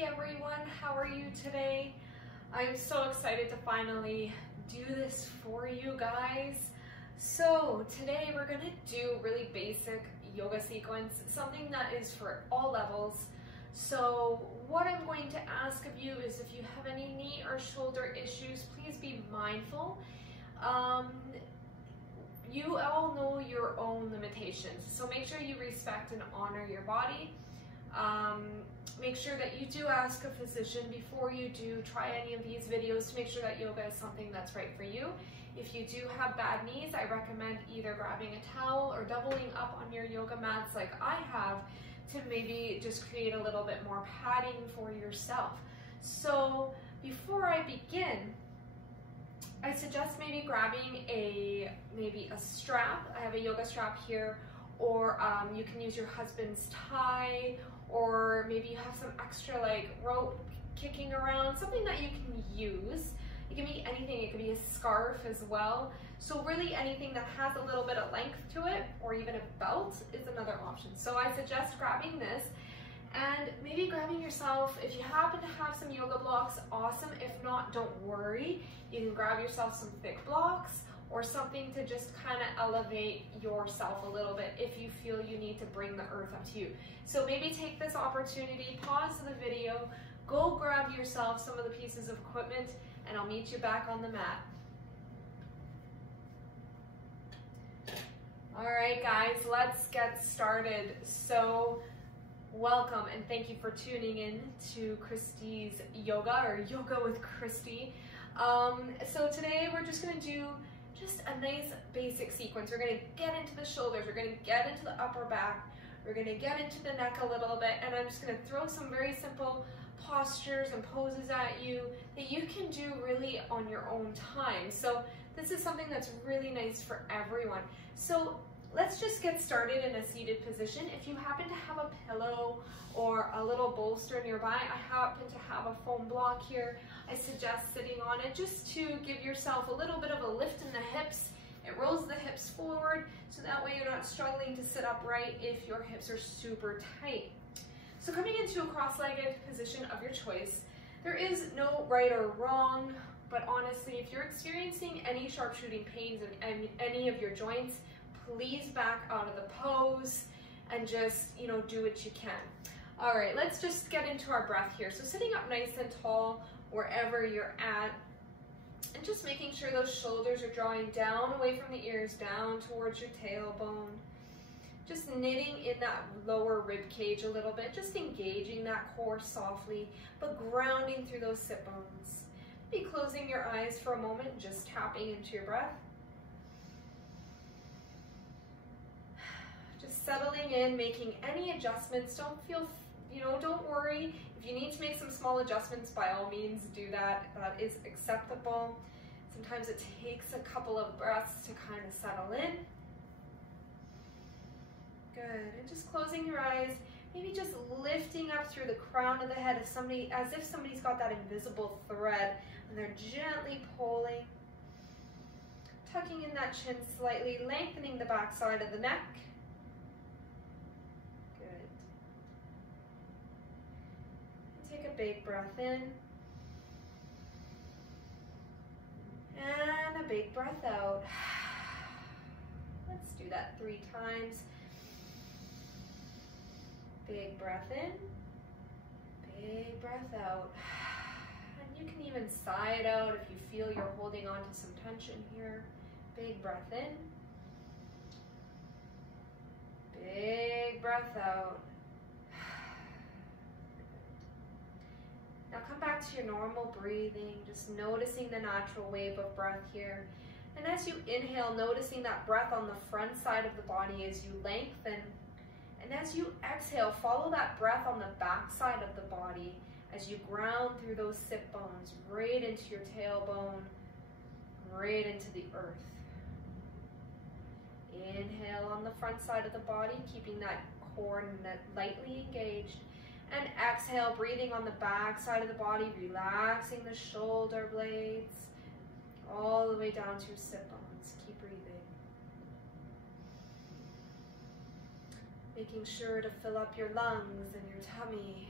Hey everyone, how are you today? I'm so excited to finally do this for you guys. So today we're gonna do really basic yoga sequence, something that is for all levels. So what I'm going to ask of you is if you have any knee or shoulder issues, please be mindful. You all know your own limitations, so make sure you respect and honor your body. Make sure that you do ask a physician before you do try any of these videos to make sure that yoga is something that's right for you. If you do have bad knees, I recommend either grabbing a towel or doubling up on your yoga mats like I have to maybe just create a little bit more padding for yourself. So before I begin, I suggest maybe grabbing maybe a strap. I have a yoga strap here, or you can use your husband's tie, or maybe you have some extra like rope kicking around, something that you can use. It can be anything, it could be a scarf as well. So really anything that has a little bit of length to it, or even a belt is another option. So I suggest grabbing this and maybe grabbing yourself, if you happen to have some yoga blocks, awesome. If not, don't worry. You can grab yourself some thick blocks or something to just kind of elevate yourself a little bit if you feel you need to bring the earth up to you. So maybe take this opportunity, pause the video, go grab yourself some of the pieces of equipment, and I'll meet you back on the mat. All right, guys, let's get started. So welcome and thank you for tuning in to Christy's Yoga, or Yoga with Christy. So today we're just gonna do just a nice basic sequence. We're gonna get into the shoulders, we're gonna get into the upper back, we're gonna get into the neck a little bit, and I'm just gonna throw some very simple postures and poses at you that you can do really on your own time. So this is something that's really nice for everyone. So let's just get started in a seated position. If you happen to have a pillow or a little bolster nearby, I happen to have a foam block here. I suggest sitting on it just to give yourself a little bit of a lift in the hips. It rolls the hips forward, so that way you're not struggling to sit upright if your hips are super tight. So coming into a cross-legged position of your choice, there is no right or wrong, but honestly, if you're experiencing any sharp-shooting pains in any of your joints, please back out of the pose and just, do what you can. All right, let's just get into our breath here. So sitting up nice and tall wherever you're at, and just making sure those shoulders are drawing down away from the ears, down towards your tailbone. Just knitting in that lower rib cage a little bit, just engaging that core softly, but grounding through those sit bones. Be closing your eyes for a moment, just tapping into your breath. Just settling in, making any adjustments. Don't worry. If you need to make some small adjustments, by all means do that. That is acceptable. Sometimes it takes a couple of breaths to kind of settle in. Good, and just closing your eyes, maybe just lifting up through the crown of the head as if somebody's got that invisible thread and they're gently pulling. Tucking in that chin slightly, lengthening the back side of the neck. Good. And take a big breath in. And a big breath out. Let's do that 3 times. Big breath in, big breath out. And you can even sigh it out if you feel you're holding on to some tension here. Big breath in, big breath out. Now come back to your normal breathing, just noticing the natural wave of breath here. And as you inhale, noticing that breath on the front side of the body as you lengthen. And as you exhale, follow that breath on the back side of the body as you ground through those sit bones, right into your tailbone, right into the earth. Inhale on the front side of the body, keeping that core lightly engaged. And exhale, breathing on the back side of the body, relaxing the shoulder blades, all the way down to your sit bones. Keep breathing. Making sure to fill up your lungs and your tummy.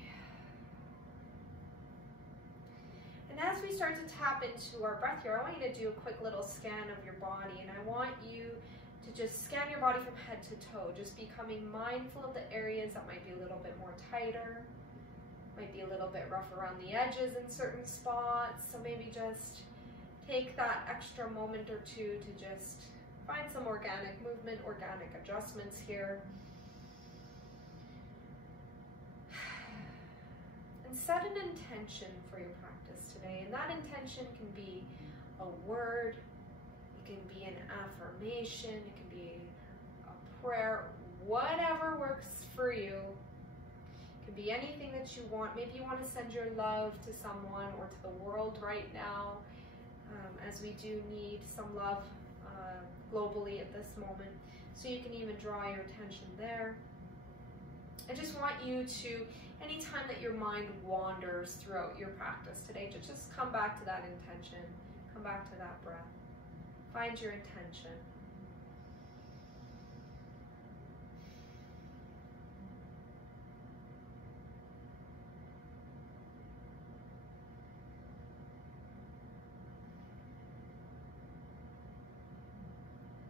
And as we start to tap into our breath here, I want you to do a quick little scan of your body, and I want you to just scan your body from head to toe, just becoming mindful of the areas that might be a little bit more tighter, might be a little bit rough around the edges in certain spots. So maybe just take that extra moment or two to just find some organic movement, organic adjustments here. And set an intention for your practice today. And that intention can be a word, it can be an affirmation, it can be a prayer, whatever works for you. It can be anything that you want. Maybe you want to send your love to someone or to the world right now, as we do need some love globally at this moment. So you can even draw your attention there. I just want you to, anytime that your mind wanders throughout your practice today, to just come back to that intention, come back to that breath. Find your intention.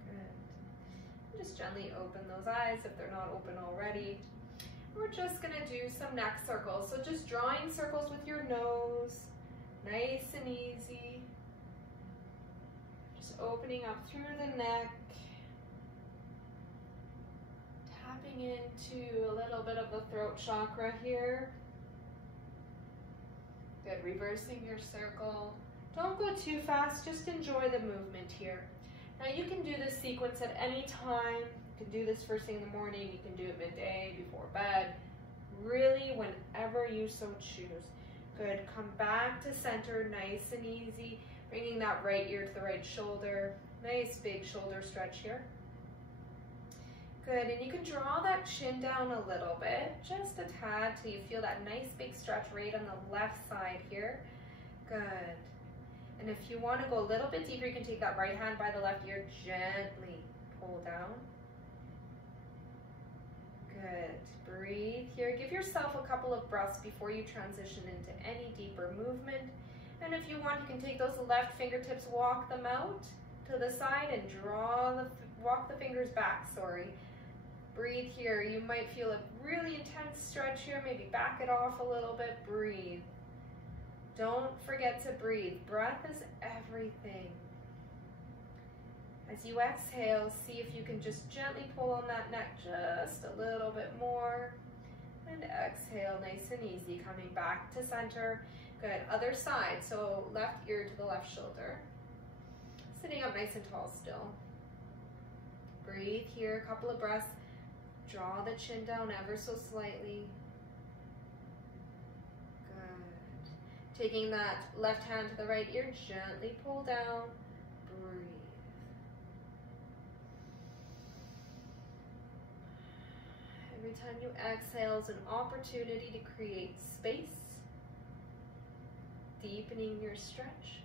Good. Just gently open those eyes if they're not open already. We're just gonna do some neck circles. So just drawing circles with your nose, nice and easy. Just opening up through the neck, tapping into a little bit of the throat chakra here. Good, reversing your circle. Don't go too fast, just enjoy the movement here. Now you can do this sequence at any time. You can do this first thing in the morning, you can do it midday, before bed, really whenever you so choose. Good, come back to center, nice and easy, bringing that right ear to the right shoulder. Nice big shoulder stretch here. Good, and you can draw that chin down a little bit, just a tad, till you feel that nice big stretch right on the left side here. Good. And if you want to go a little bit deeper, you can take that right hand by the left ear, gently pull down. Good. Breathe here. Give yourself a couple of breaths before you transition into any deeper movement. And if you want, you can take those left fingertips, walk them out to the side and walk the fingers back, sorry. Breathe here. You might feel a really intense stretch here. Maybe back it off a little bit. Breathe. Don't forget to breathe. Breath is everything. As you exhale, see if you can just gently pull on that neck just a little bit more. And exhale, nice and easy, coming back to center. Good, other side, so left ear to the left shoulder. Sitting up nice and tall still. Breathe here, a couple of breaths. Draw the chin down ever so slightly. Good. Taking that left hand to the right ear, gently pull down. Breathe. Every time you exhale is an opportunity to create space, deepening your stretch.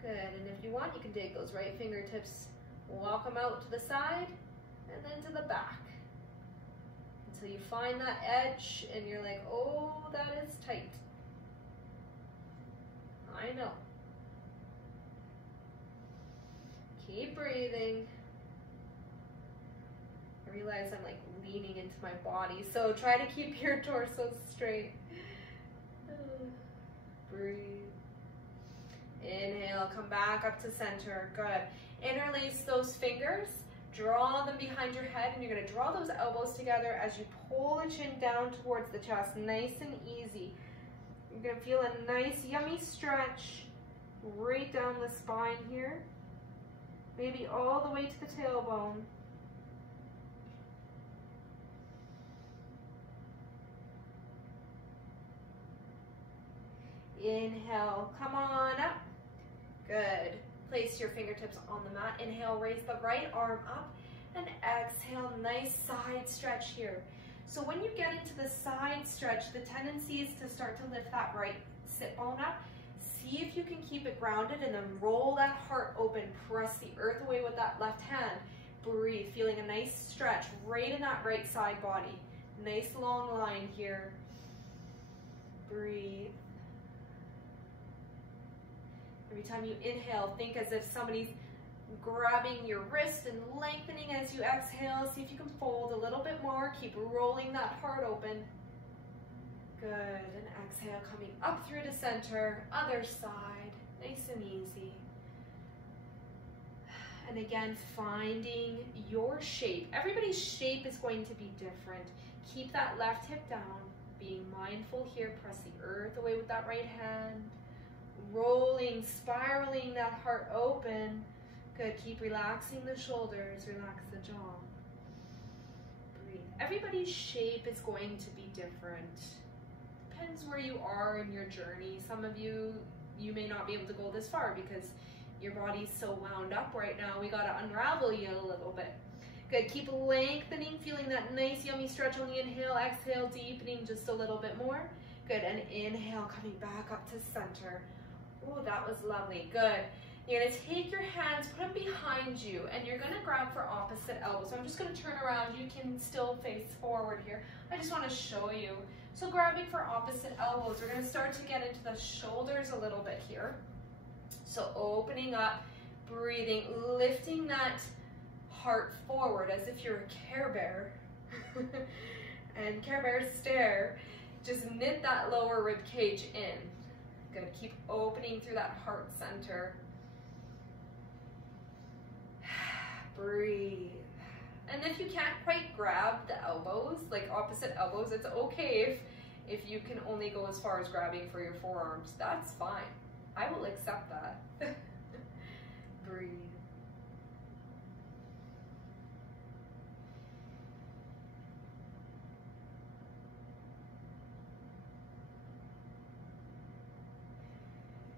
Good, and if you want, you can take those right fingertips, walk them out to the side, and then to the back. Until you find that edge, and you're like, oh, that is tight. I know. Keep breathing. I realize I'm like leaning into my body, so try to keep your torso straight. Breathe. Inhale, come back up to center. Good. Interlace those fingers, draw them behind your head, and you're going to draw those elbows together as you pull the chin down towards the chest, nice and easy. You're going to feel a nice, yummy stretch right down the spine here, maybe all the way to the tailbone. Inhale, come on up. Good. Place your fingertips on the mat. Inhale, raise the right arm up, and exhale, nice side stretch here. So when you get into the side stretch, the tendency is to start to lift that right sit bone up. See if you can keep it grounded, and then roll that heart open. Press the earth away with that left hand. Breathe, feeling a nice stretch right in that right side body. Nice long line here. Breathe. Every time you inhale, think as if somebody's grabbing your wrist and lengthening as you exhale. See if you can fold a little bit more. Keep rolling that heart open. Good, and exhale, coming up through the center, other side, nice and easy. And again, finding your shape. Everybody's shape is going to be different. Keep that left hip down, being mindful here. Press the earth away with that right hand. Rolling, spiraling that heart open. Good, keep relaxing the shoulders, relax the jaw. Breathe. Everybody's shape is going to be different. Depends where you are in your journey. Some of you may not be able to go this far because your body's so wound up right now. We gotta unravel you a little bit. Good, keep lengthening, feeling that nice yummy stretch on the inhale. Exhale, deepening just a little bit more. Good, and inhale, coming back up to center. Oh, that was lovely, good. You're gonna take your hands, put them behind you, and you're gonna grab for opposite elbows. So I'm just gonna turn around. You can still face forward here. I just wanna show you. So grabbing for opposite elbows, we're gonna start to get into the shoulders a little bit here. So opening up, breathing, lifting that heart forward as if you're a Care Bear. And Care Bears stare. Just knit that lower rib cage in. Good, keep opening through that heart center. Breathe. And if you can't quite grab the elbows, like opposite elbows, it's okay if you can only go as far as grabbing for your forearms. That's fine. I will accept that. Breathe.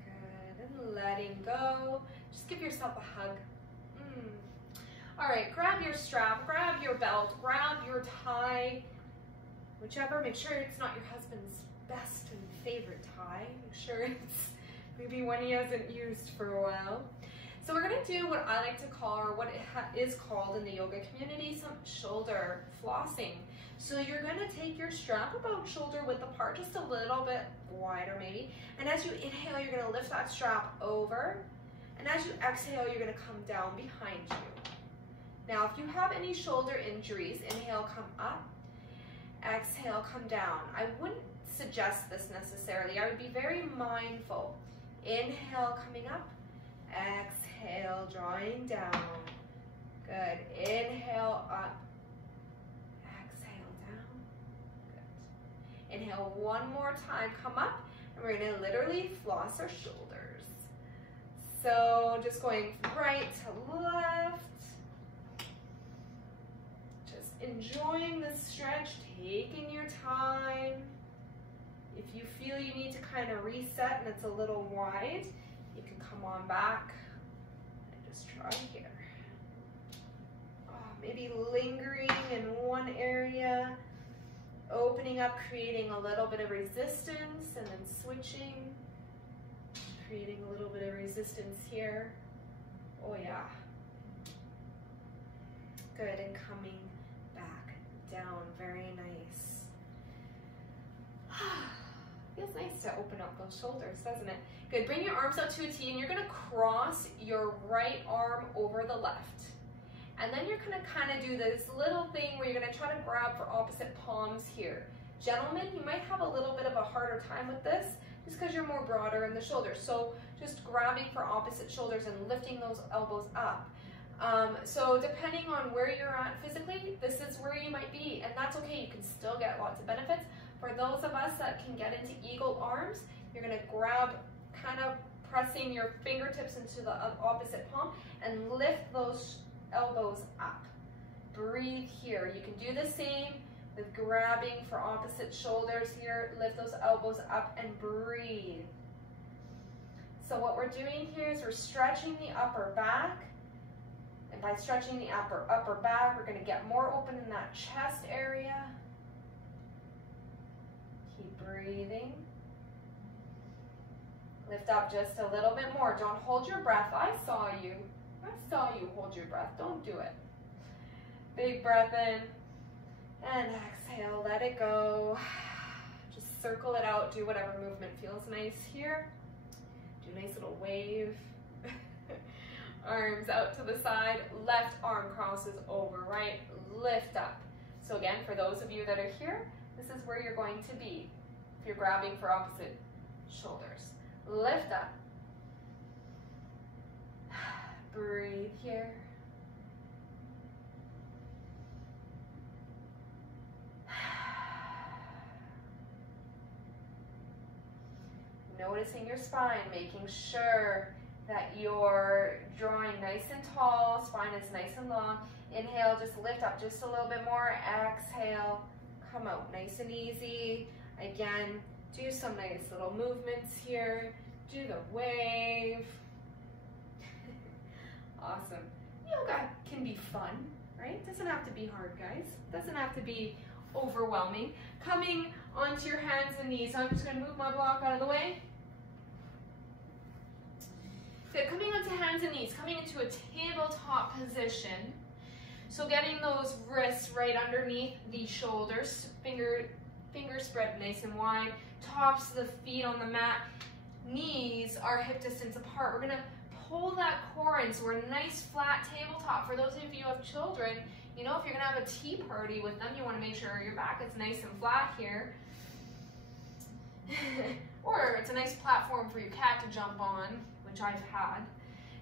Good, and letting go. Just give yourself a hug. All right, grab your strap, grab your belt, grab your tie, whichever. Make sure it's not your husband's best and favorite tie. Make sure it's maybe one he hasn't used for a while. So we're gonna do what I like to call, or what it is called in the yoga community, some shoulder flossing. So you're gonna take your strap about shoulder width apart, just a little bit wider maybe. And as you inhale, you're gonna lift that strap over. And as you exhale, you're gonna come down behind you. Now, if you have any shoulder injuries, inhale, come up. Exhale, come down. I wouldn't suggest this necessarily. I would be very mindful. Inhale, coming up. Exhale, drawing down. Good. Inhale, up. Exhale, down. Good. Inhale one more time, come up. And we're going to literally floss our shoulders. So just going from right to left. Enjoying the stretch, taking your time. If you feel you need to kind of reset and it's a little wide, you can come on back and just try here. Maybe lingering in one area, opening up, creating a little bit of resistance, and then switching, creating a little bit of resistance here. Oh yeah. Good, and coming down, very nice. Feels nice to open up those shoulders, doesn't it? Good, bring your arms up to a T and you're gonna cross your right arm over the left. And then you're gonna kind of do this little thing where you're gonna try to grab for opposite palms here. Gentlemen, you might have a little bit of a harder time with this just because you're more broader in the shoulders. So just grabbing for opposite shoulders and lifting those elbows up. So depending on where you're at physically, this is where you might be, and that's okay. You can still get lots of benefits. For those of us that can get into eagle arms, you're gonna grab, kind of pressing your fingertips into the opposite palm and lift those elbows up. Breathe here. You can do the same with grabbing for opposite shoulders here. Lift those elbows up and breathe. So what we're doing here is we're stretching the upper back. And by stretching the upper back, we're going to get more open in that chest area. Keep breathing. Lift up just a little bit more. Don't hold your breath. I saw you hold your breath. Don't do it. Big breath in. And exhale, let it go. Just circle it out. Do whatever movement feels nice here. Do a nice little wave. Arms out to the side, left arm crosses over, right? Lift up. So again, for those of you that are here, this is where you're going to be if you're grabbing for opposite shoulders. Lift up. Breathe here. Noticing your spine, making sure that you're drawing nice and tall, spine is nice and long. Inhale, just lift up just a little bit more. Exhale, come out nice and easy. Again, do some nice little movements here. Do the wave. Awesome. Yoga can be fun, right? Doesn't have to be hard, guys. Doesn't have to be overwhelming. Coming onto your hands and knees. So I'm just going to move my block out of the way. Good. Coming onto hands and knees. Coming into a tabletop position. So getting those wrists right underneath the shoulders. Fingers spread nice and wide. Tops of the feet on the mat. Knees are hip distance apart. We're going to pull that core in, so we're a nice flat tabletop. For those of you who have children, you know, if you're gonna have a tea party with them, you wanna make sure your back is nice and flat here. Or it's a nice platform for your cat to jump on, which I've had.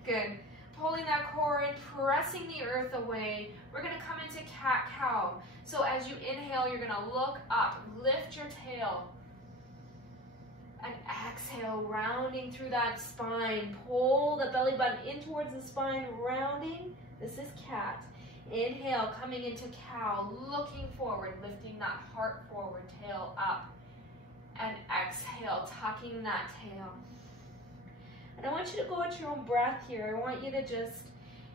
Good. Pulling that core in, pressing the earth away. We're gonna come into cat-cow. So as you inhale, you're gonna look up, lift your tail. And exhale, rounding through that spine. Pull the belly button in towards the spine, rounding. This is cat. Inhale, coming into cow, looking forward, lifting that heart forward, tail up. And exhale, tucking that tail. And I want you to go at your own breath here. I want you to just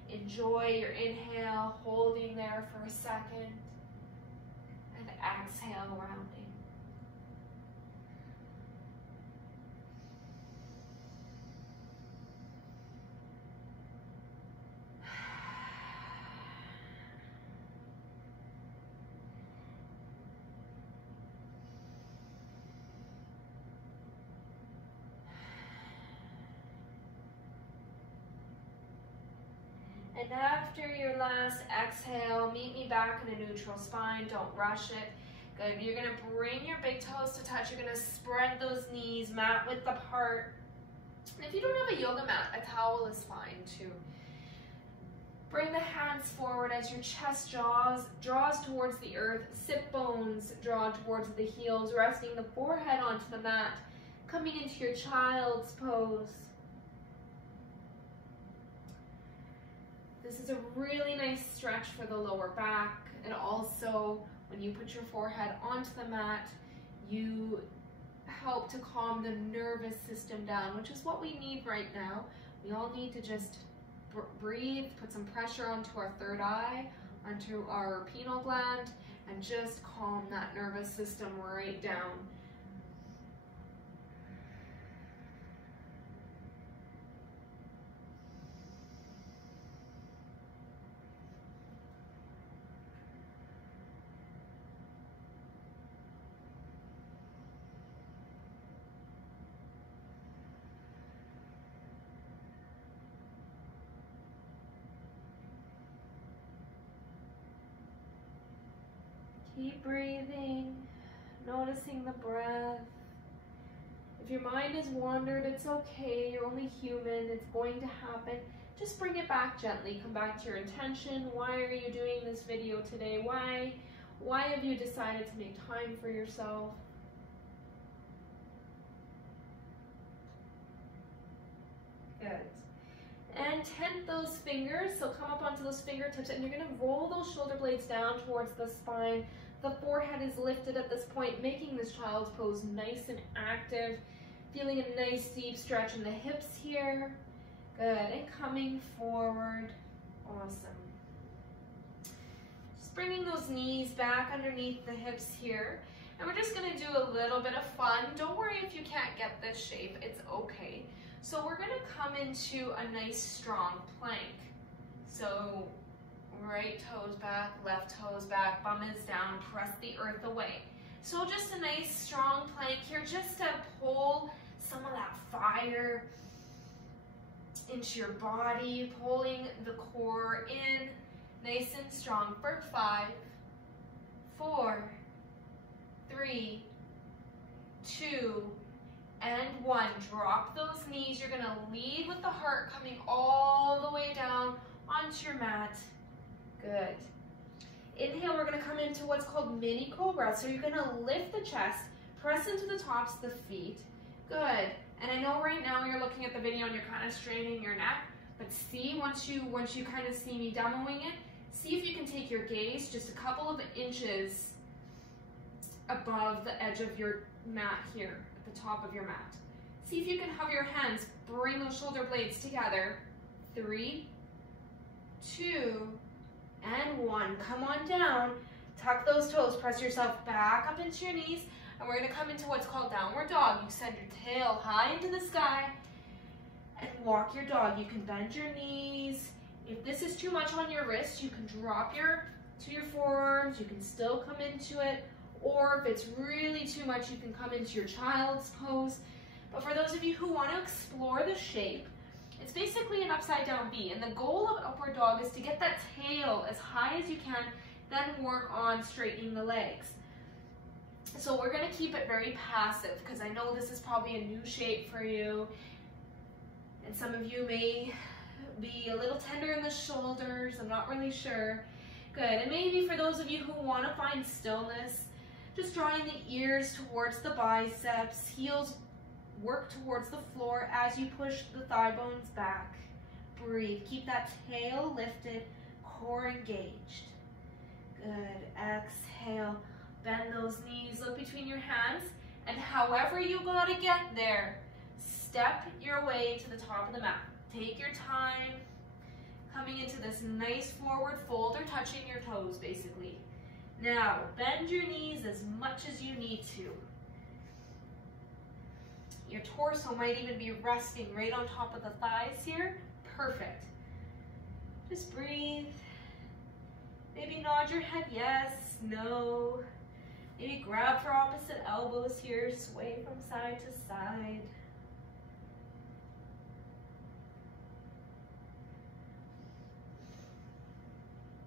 enjoy your inhale, holding there for a second. And exhale, rounding. And after your last exhale, meet me back in a neutral spine. Don't rush it. Good. You're going to bring your big toes to touch. You're going to spread those knees, mat width apart. And if you don't have a yoga mat, a towel is fine too. Bring the hands forward as your chest draws towards the earth. Sit bones draw towards the heels, resting the forehead onto the mat. Coming into your child's pose. This is a really nice stretch for the lower back, and also when you put your forehead onto the mat, you help to calm the nervous system down, which is what we need right now. We all need to just breathe, put some pressure onto our third eye, onto our pineal gland, and just calm that nervous system right down. Keep breathing, noticing the breath. If your mind has wandered, it's okay. You're only human. It's going to happen. Just bring it back gently. Come back to your intention. Why are you doing this video today? Why have you decided to make time for yourself? Good. And tent those fingers, so come up onto those fingertips, and you're going to roll those shoulder blades down towards the spine. The forehead is lifted at this point, making this child's pose nice and active. Feeling a nice deep stretch in the hips here. Good, and coming forward. Awesome. Just bringing those knees back underneath the hips here. And we're just going to do a little bit of fun. Don't worry if you can't get this shape, it's okay. So we're going to come into a nice strong plank. So right toes back, left toes back, bum is down, press the earth away. So just a nice strong plank here, just to pull some of that fire into your body, pulling the core in nice and strong for 5, 4, 3, 2, and 1. Drop those knees. You're gonna lead with the heart coming all the way down onto your mat. Good. Inhale, we're gonna come into what's called mini cobra. So you're gonna lift the chest, press into the tops of the feet. Good. And I know right now you're looking at the video and you're kind of straining your neck, but see, once you kind of see me demoing it, see if you can take your gaze just a couple of inches above the edge of your mat here, at the top of your mat. See if you can have your hands, bring those shoulder blades together. 3, 2, and 1. Come on down, tuck those toes, press yourself back up into your knees, and we're gonna come into what's called downward dog. You send your tail high into the sky and walk your dog. You can bend your knees. If this is too much on your wrist, you can drop to your forearms. You can still come into it. Or if it's really too much, you can come into your child's pose. But for those of you who want to explore the shape, it's basically an upside down V. And the goal of upward dog is to get that tail as high as you can, then work on straightening the legs. So we're going to keep it very passive because I know this is probably a new shape for you. And some of you may be a little tender in the shoulders. I'm not really sure. Good. And maybe for those of you who want to find stillness, just drawing the ears towards the biceps, heels work towards the floor as you push the thigh bones back. Breathe. Keep that tail lifted, core engaged. Good. Exhale. Bend those knees, look between your hands, and however you gotta get there, step your way to the top of the mat. Take your time, coming into this nice forward fold or touching your toes basically. Now, bend your knees as much as you need to. Your torso might even be resting right on top of the thighs here. Perfect. Just breathe. Maybe nod your head yes, no. Maybe grab for opposite elbows here, sway from side to side.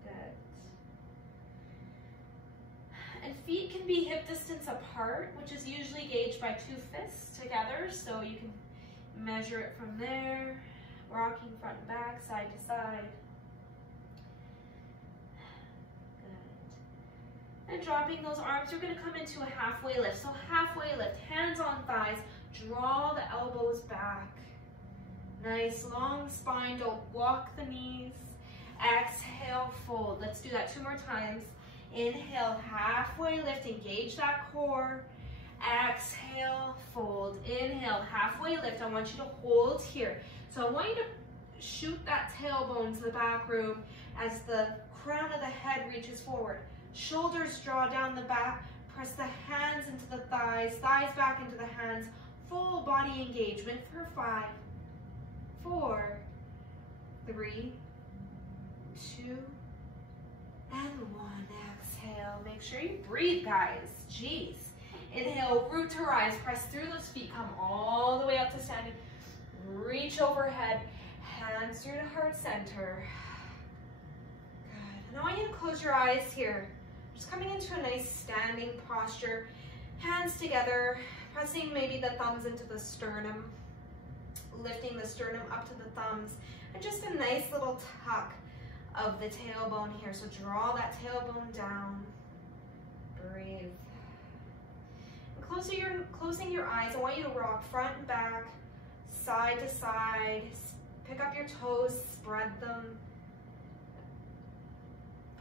Good. And feet can be hip distance apart, which is usually gauged by 2 fists together, so you can measure it from there, rocking front and back, side to side. And dropping those arms, you're going to come into a halfway lift. So halfway lift, hands on thighs, draw the elbows back. Nice long spine, don't walk the knees. Exhale, fold. Let's do that 2 more times. Inhale, halfway lift, engage that core. Exhale, fold. Inhale, halfway lift. I want you to hold here. So I want you to shoot that tailbone to the back room as the crown of the head reaches forward. Shoulders draw down the back, press the hands into the thighs, thighs back into the hands, full body engagement for 5, 4, 3, 2, and 1. Exhale. Make sure you breathe, guys. Jeez. Inhale, root to rise. Press through those feet. Come all the way up to standing. Reach overhead. Hands through to heart center. Good. And I want you to close your eyes here. Just coming into a nice standing posture. Hands together. Pressing maybe the thumbs into the sternum. Lifting the sternum up to the thumbs. And just a nice little tuck of the tailbone here. So draw that tailbone down. Breathe. And closing your eyes, I want you to rock front and back, side to side. Pick up your toes, spread them.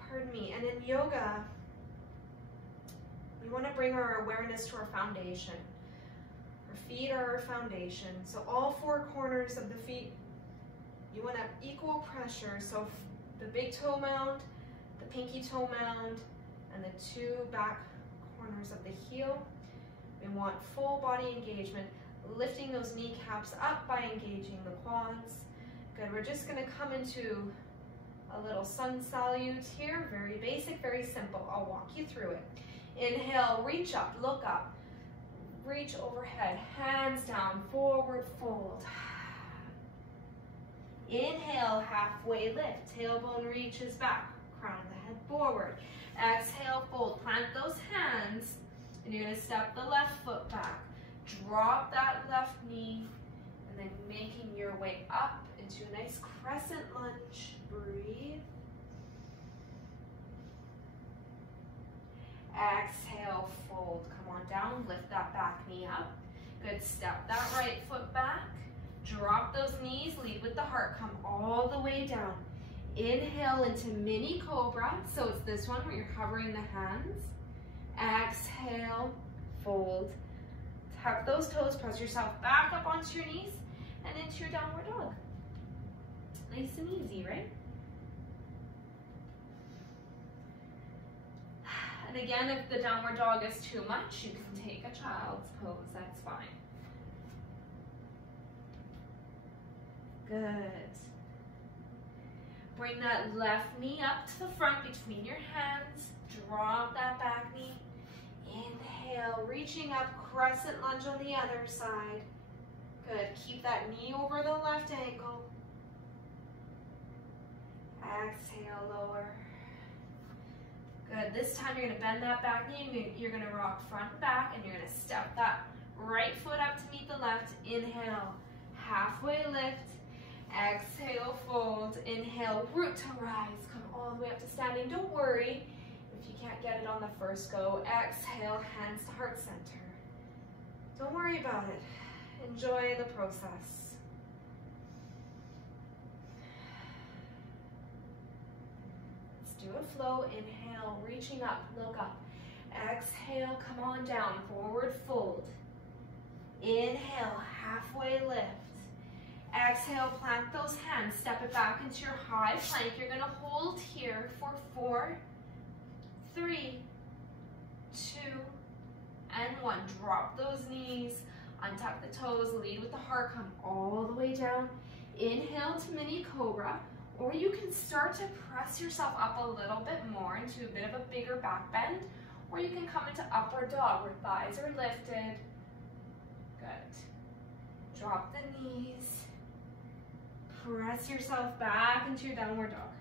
Pardon me. And in yoga, we want to bring our awareness to our foundation. Our feet are our foundation. So all 4 corners of the feet, you want to have equal pressure. So the big toe mound, the pinky toe mound, and the 2 back corners of the heel. We want full body engagement, lifting those kneecaps up by engaging the quads. Good, we're just gonna come into a little sun salute here, very basic, very simple. I'll walk you through it. Inhale, reach up, look up, reach overhead, hands down, forward fold. Inhale, halfway lift. Tailbone reaches back. Crown of the head forward. Exhale, fold. Plant those hands. And you're going to step the left foot back. Drop that left knee. And then making your way up into a nice crescent lunge. Breathe. Exhale, fold. Come on down. Lift that back knee up. Good. Step that right foot back. Drop those knees. Lead with the heart. Come all the way down. Inhale into mini cobra. So it's this one where you're hovering the hands. Exhale, fold. Tuck those toes. Press yourself back up onto your knees and into your downward dog. Nice and easy, right? And again, if the downward dog is too much, you can take a child's pose. That's fine. Good. Bring that left knee up to the front between your hands. Drop that back knee. Inhale, reaching up, crescent lunge on the other side. Good. Keep that knee over the left ankle. Exhale, lower. Good. This time you're going to bend that back knee. You're going to rock front and back, and you're going to step that right foot up to meet the left. Inhale, halfway lift. Exhale, fold. Inhale, root to rise. Come all the way up to standing. Don't worry if you can't get it on the first go. Exhale, hands to heart center. Don't worry about it. Enjoy the process. Let's do a flow. Inhale, reaching up, look up. Exhale, come on down, forward fold. Inhale, halfway lift. Exhale, plant those hands, step it back into your high plank. You're gonna hold here for 4, 3, 2, and 1. Drop those knees, untuck the toes, lead with the heart, come all the way down. Inhale to mini cobra, or you can start to press yourself up a little bit more into a bit of a bigger back bend, or you can come into upward dog where thighs are lifted. Good. Drop the knees. Press yourself back into your downward dog.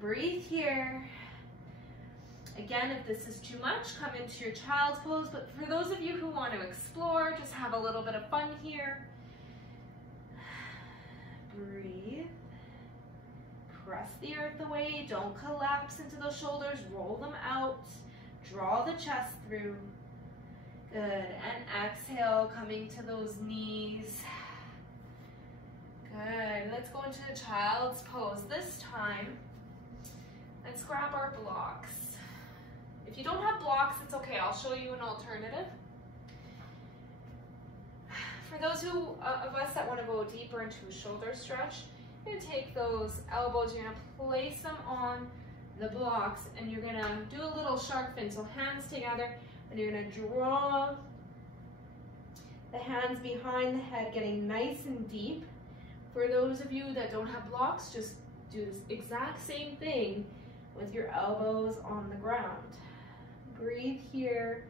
Breathe here. Again, if this is too much, come into your child's pose. But for those of you who want to explore, just have a little bit of fun here. Breathe. Press the earth away. Don't collapse into those shoulders. Roll them out. Draw the chest through. Good. And exhale, coming to those knees. Good. Let's go into the child's pose. This time, let's grab our blocks. If you don't have blocks, it's okay. I'll show you an alternative. For those of us that want to go deeper into a shoulder stretch, you're going to take those elbows, you're going to place them on the blocks, and you're going to do a little shark fin. So hands together, and you're going to draw the hands behind the head, getting nice and deep. For those of you that don't have blocks, just do this exact same thing with your elbows on the ground. Breathe here,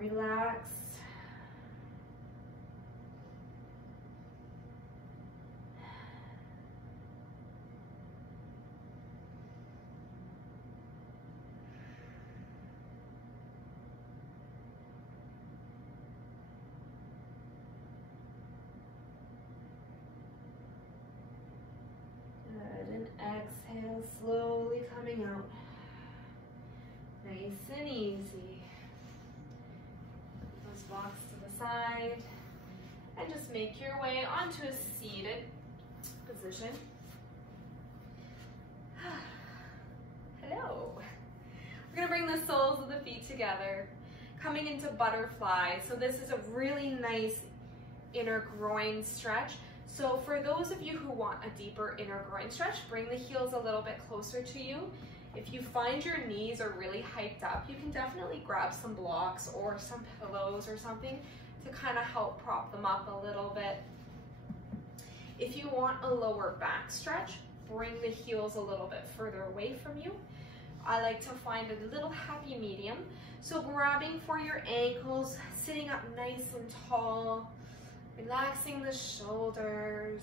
relax. And exhale, slowly coming out. Nice and easy. Put those blocks to the side. And just make your way onto a seated position. Hello. We're going to bring the soles of the feet together, coming into butterfly. So this is a really nice inner groin stretch. So for those of you who want a deeper inner groin stretch, bring the heels a little bit closer to you. If you find your knees are really hiked up, you can definitely grab some blocks or some pillows or something to kind of help prop them up a little bit. If you want a lower back stretch, bring the heels a little bit further away from you. I like to find a little happy medium. So grabbing for your ankles, sitting up nice and tall. Relaxing the shoulders.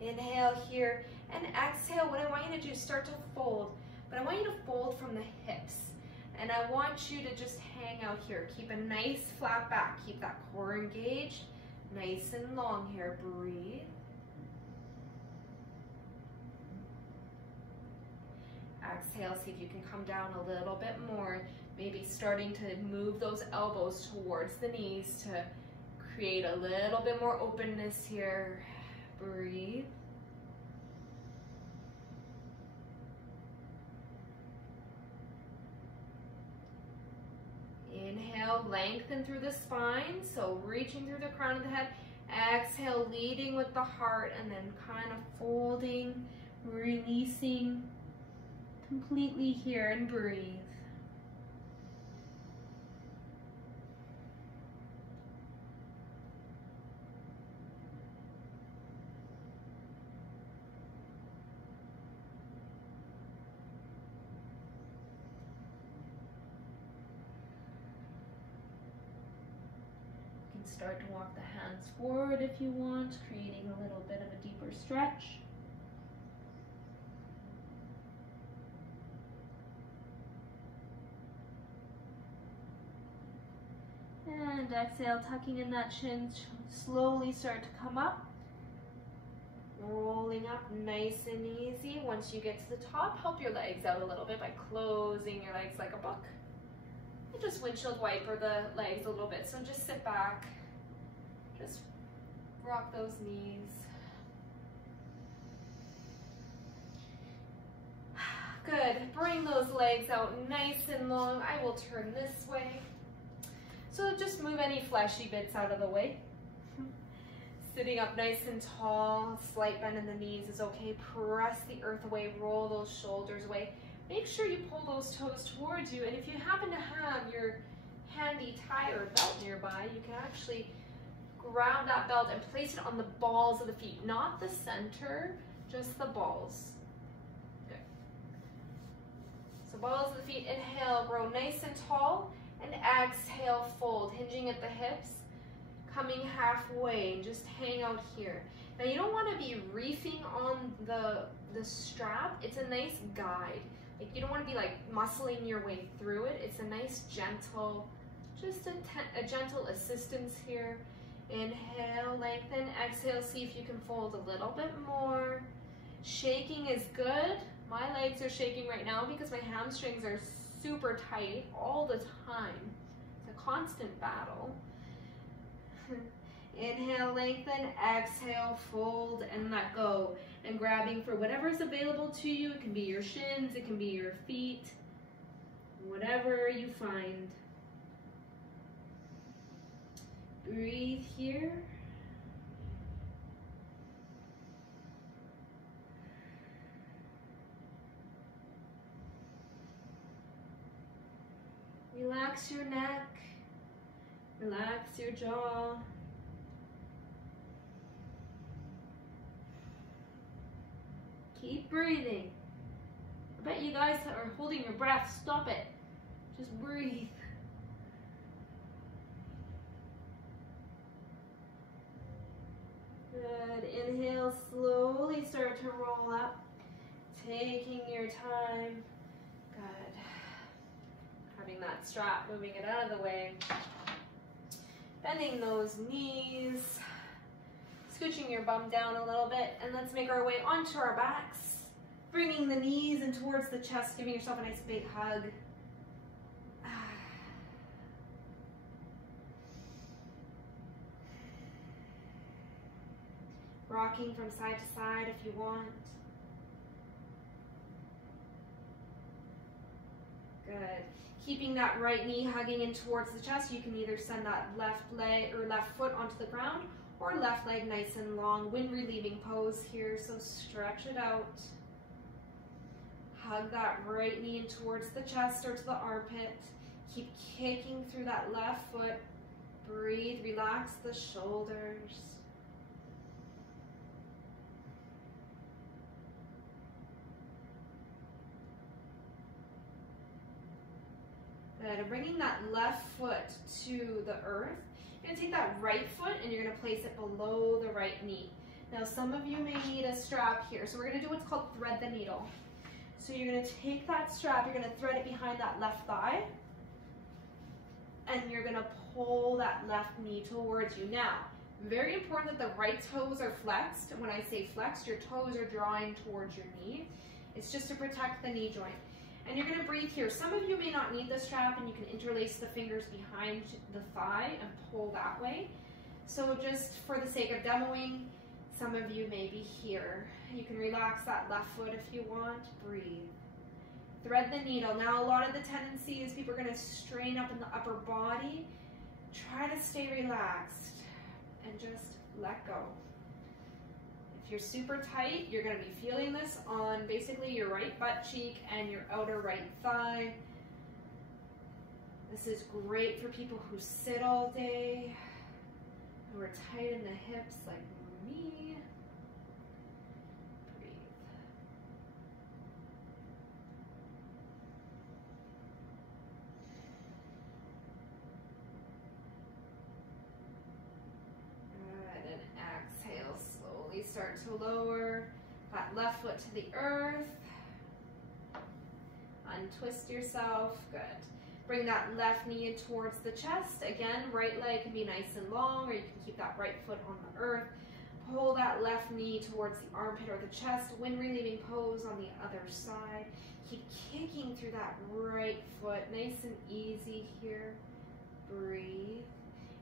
Inhale here and exhale. What I want you to do is start to fold, but I want you to fold from the hips. And I want you to just hang out here. Keep a nice flat back. Keep that core engaged. Nice and long here. Breathe. Exhale, see if you can come down a little bit more. Maybe starting to move those elbows towards the knees to create a little bit more openness here. Breathe. Inhale, lengthen through the spine, so reaching through the crown of the head. Exhale, leading with the heart, and then kind of folding, releasing completely here, and breathe. Start to walk the hands forward if you want, creating a little bit of a deeper stretch. And exhale, tucking in that chin, slowly start to come up. Rolling up nice and easy. Once you get to the top, help your legs out a little bit by closing your legs like a book. And just windshield wiper the legs a little bit, so just sit back. Just rock those knees. Good. Bring those legs out nice and long. I will turn this way. So just move any fleshy bits out of the way. Sitting up nice and tall, slight bend in the knees is okay. Press the earth away, roll those shoulders away. Make sure you pull those toes towards you. And if you happen to have your handy tie or belt nearby, you can actually grab that belt and place it on the balls of the feet, not the center, just the balls. Good. So balls of the feet, inhale, grow nice and tall, and exhale, fold, hinging at the hips, coming halfway, and just hang out here. Now you don't want to be reefing on the strap. It's a nice guide. Like you don't want to be like muscling your way through it. It's a nice gentle, just a gentle assistance here. Inhale, lengthen, exhale, see if you can fold a little bit more. Shaking is good. My legs are shaking right now because my hamstrings are super tight all the time. It's a constant battle. Inhale, lengthen, exhale, fold, and let go. And grabbing for whatever is available to you. It can be your shins, it can be your feet, whatever you find. Breathe here. Relax your neck. Relax your jaw. Keep breathing. I bet you guys are holding your breath. Stop it. Just breathe. Good. Inhale, slowly start to roll up. Taking your time. Good. Having that strap, moving it out of the way. Bending those knees. Scooching your bum down a little bit, and let's make our way onto our backs. Bringing the knees in towards the chest, giving yourself a nice big hug. Rocking from side to side if you want. Good. Keeping that right knee hugging in towards the chest. You can either send that left leg or left foot onto the ground, or left leg nice and long, wind relieving pose here, so stretch it out. Hug that right knee in towards the chest or to the armpit. Keep kicking through that left foot. Breathe, relax the shoulders. Good, and bringing that left foot to the earth. You're gonna take that right foot and you're gonna place it below the right knee. Now some of you may need a strap here, so we're gonna do what's called thread the needle. So you're gonna take that strap, you're gonna thread it behind that left thigh, and you're gonna pull that left knee towards you. Now, very important that the right toes are flexed. When I say flexed, your toes are drawing towards your knee. It's just to protect the knee joint. And you're gonna breathe here. Some of you may not need the strap and you can interlace the fingers behind the thigh and pull that way. So just for the sake of demoing, some of you may be here. You can relax that left foot if you want. Breathe. Thread the needle. Now a lot of the tendency is people are gonna strain up in the upper body. Try to stay relaxed and just let go. If you're super tight, you're gonna be feeling this on basically your right butt cheek and your outer right thigh. This is great for people who sit all day, who are tight in the hips like me. Breathe. Good, and exhale, slowly start to lower that left foot to the earth. Untwist yourself, good. Bring that left knee in towards the chest. Again, right leg can be nice and long, or you can keep that right foot on the earth. Pull that left knee towards the armpit or the chest. Wind relieving pose on the other side. Keep kicking through that right foot, nice and easy here. Breathe.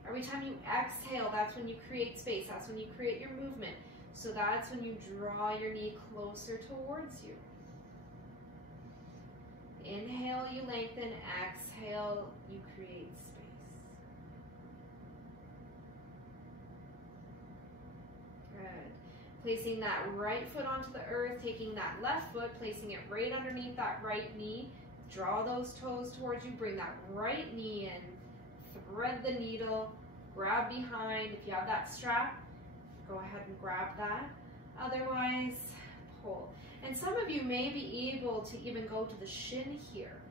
Every time you exhale, that's when you create space. That's when you create your movement. So that's when you draw your knee closer towards you. Inhale, you lengthen. Exhale, you create space. Good. Placing that right foot onto the earth, taking that left foot, placing it right underneath that right knee. Draw those toes towards you. Bring that right knee in. Thread the needle. Grab behind. If you have that strap, go ahead and grab that. Otherwise, pull. And some of you may be able to even go to the shin here.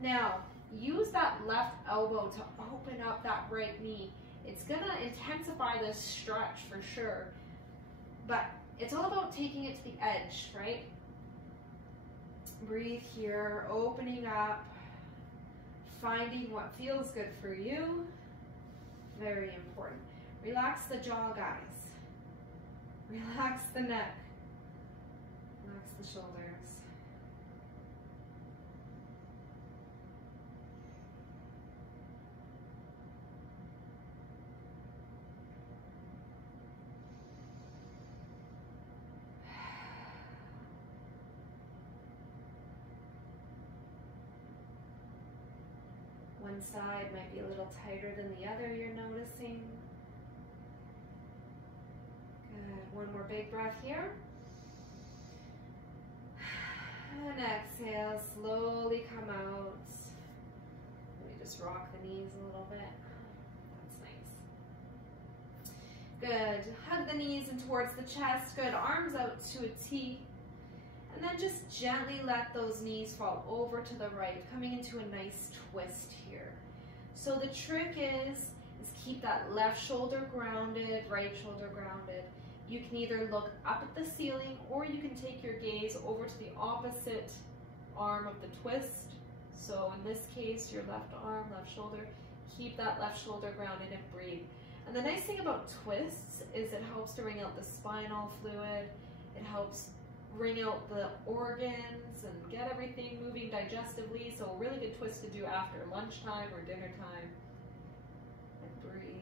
Now, use that left elbow to open up that right knee. It's gonna intensify this stretch for sure, but it's all about taking it to the edge, right? Breathe here, opening up, finding what feels good for you. Very important. Relax the jaw, guys. Relax the neck. Relax the shoulders. One side might be a little tighter than the other, you're noticing. Good. One more big breath here. And exhale, slowly come out. Let me just rock the knees a little bit. That's nice. Good. Hug the knees in towards the chest. Good. Arms out to a T. And then just gently let those knees fall over to the right, coming into a nice twist here. So the trick is keep that left shoulder grounded, right shoulder grounded. You can either look up at the ceiling or you can take your gaze over to the opposite arm of the twist. So in this case, your left arm, left shoulder. Keep that left shoulder grounded and breathe. And the nice thing about twists is it helps to wring out the spinal fluid. It helps wring out the organs and get everything moving digestively. So a really good twist to do after lunchtime or dinner time. And breathe.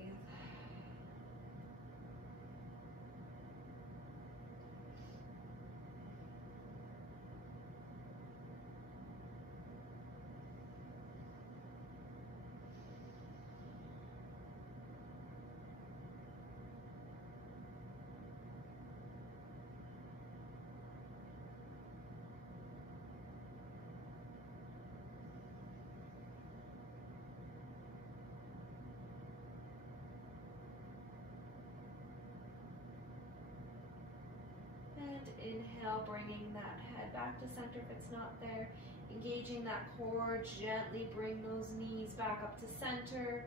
Inhale, bringing that head back to center if it's not there. Engaging that core, gently bring those knees back up to center.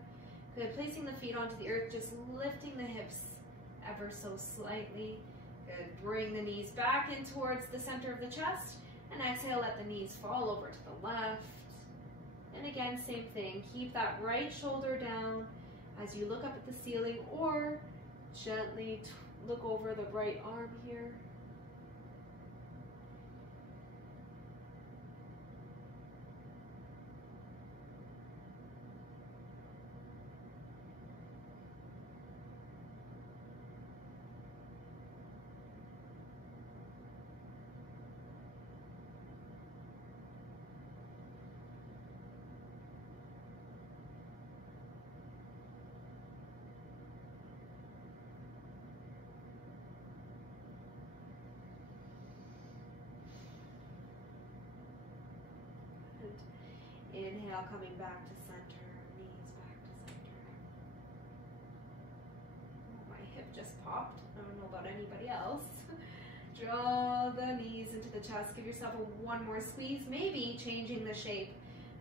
Good, placing the feet onto the earth, just lifting the hips ever so slightly. Good, bring the knees back in towards the center of the chest, and exhale, let the knees fall over to the left. And again, same thing, keep that right shoulder down as you look up at the ceiling, or gently look over the right arm here. Inhale, coming back to center, knees back to center. Oh, my hip just popped. I don't know about anybody else. Draw the knees into the chest. Give yourself one more squeeze, maybe changing the shape.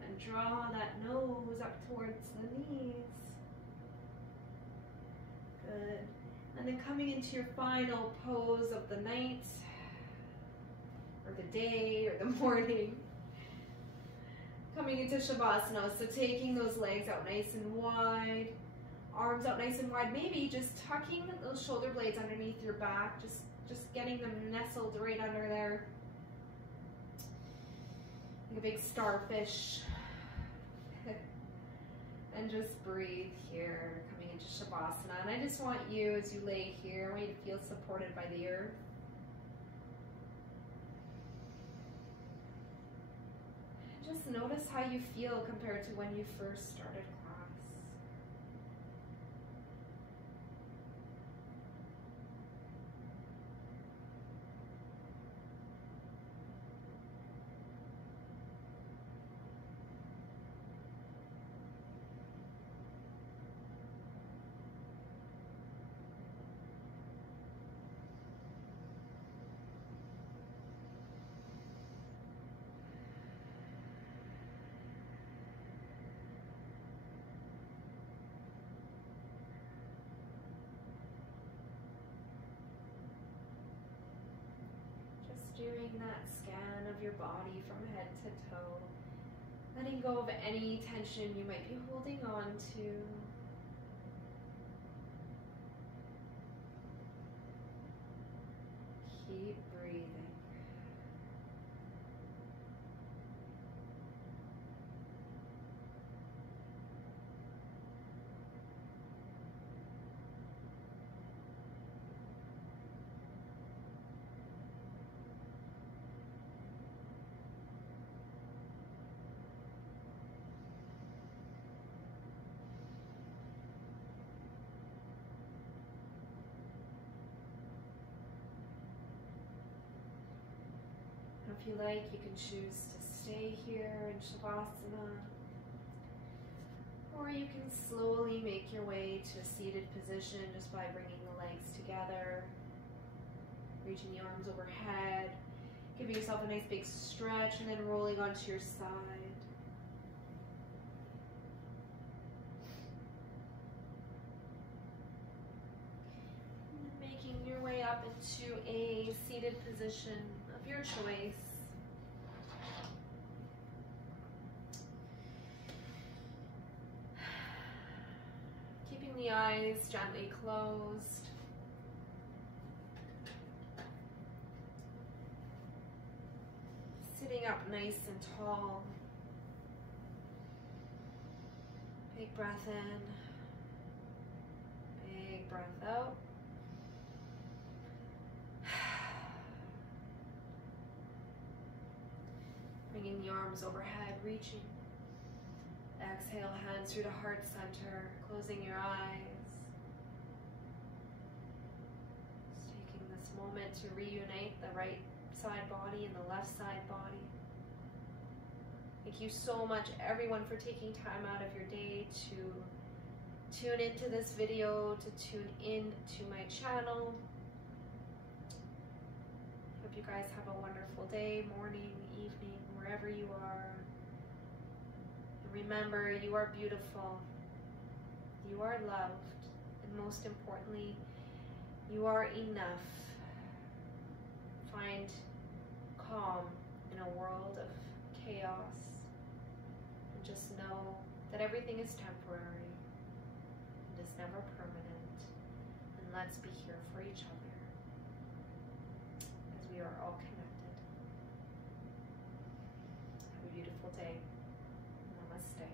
And draw that nose up towards the knees. Good. And then coming into your final pose of the night, or the day, or the morning. Coming into Shavasana, so taking those legs out nice and wide, arms out nice and wide, maybe just tucking those shoulder blades underneath your back, just getting them nestled right under there, like a big starfish. And just breathe here, coming into Shavasana. And I just want you, as you lay here, I want you to feel supported by the earth. Just notice how you feel compared to when you first started class. Doing that scan of your body from head to toe, letting go of any tension you might be holding on to. Keep breathing. If you like, you can choose to stay here in Shavasana, or you can slowly make your way to a seated position just by bringing the legs together, reaching the arms overhead, giving yourself a nice big stretch, and then rolling onto your side. And making your way up into a seated position of your choice. Keeping the eyes gently closed. Sitting up nice and tall. Big breath in. Big breath out. Bringing the arms overhead, reaching. Exhale, hands through the heart center, closing your eyes. Just taking this moment to reunite the right side body and the left side body. Thank you so much, everyone, for taking time out of your day to tune into this video, to tune in to my channel. Hope you guys have a wonderful day, morning, evening, wherever wherever you are. And remember, you are beautiful. You are loved. And most importantly, you are enough. Find calm in a world of chaos. And just know that everything is temporary. It is never permanent. And let's be here for each other, as we are all connected. Have a beautiful day. Namaste.